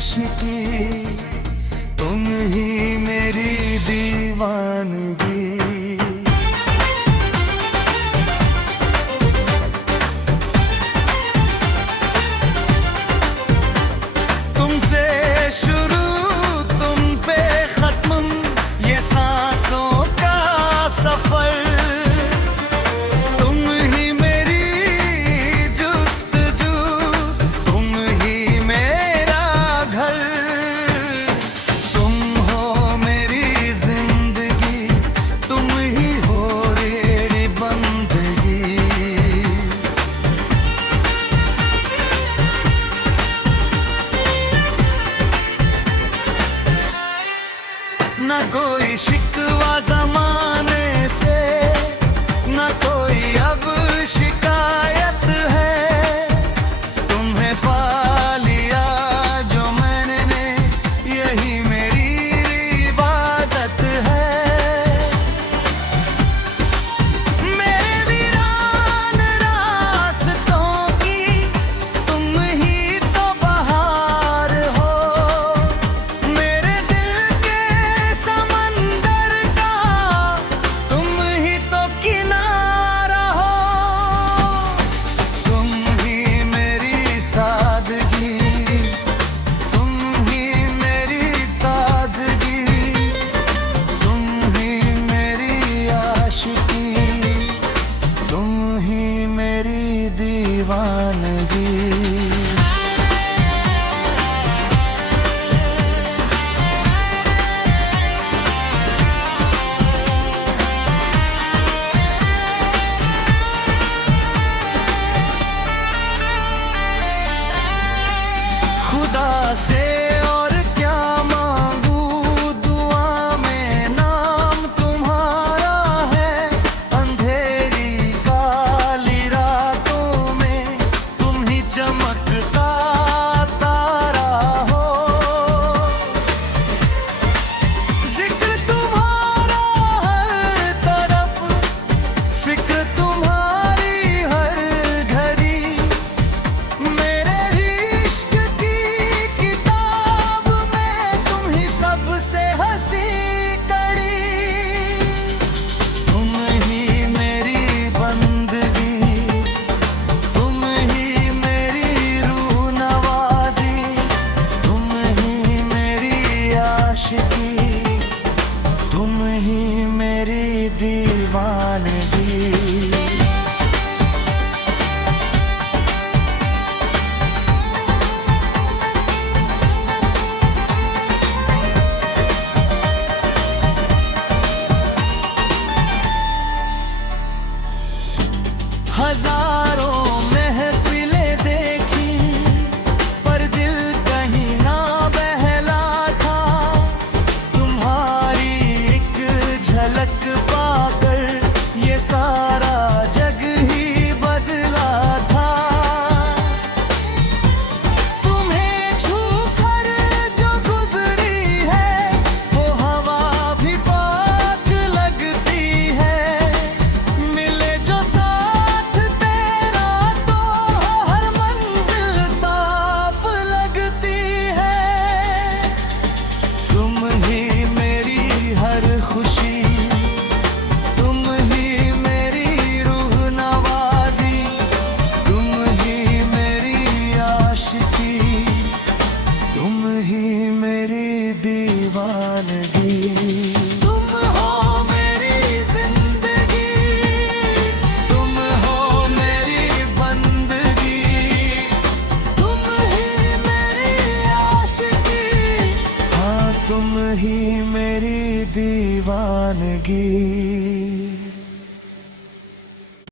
आशिकी, तुम ही मेरी दीवानगी। तुमसे शुरू तुम पे खत्म, ये सांसों का सफर। न कोई शिकवा ज़माने से, न कोई अब शिकायत है। तुम्हें पा लिया जो मैंने, यही मेरी इबादत है। मेरे वीरान रास्तों की तुम ही तो बहार हो। मेरे दिल के समंदर का तुम ही तो किनारा हो। तुम ही मेरी सादगी, तुम ही मेरी ताजगी, तुम ही मेरी आशिकी, तुम ही मेरी दीवानगी। खुदा से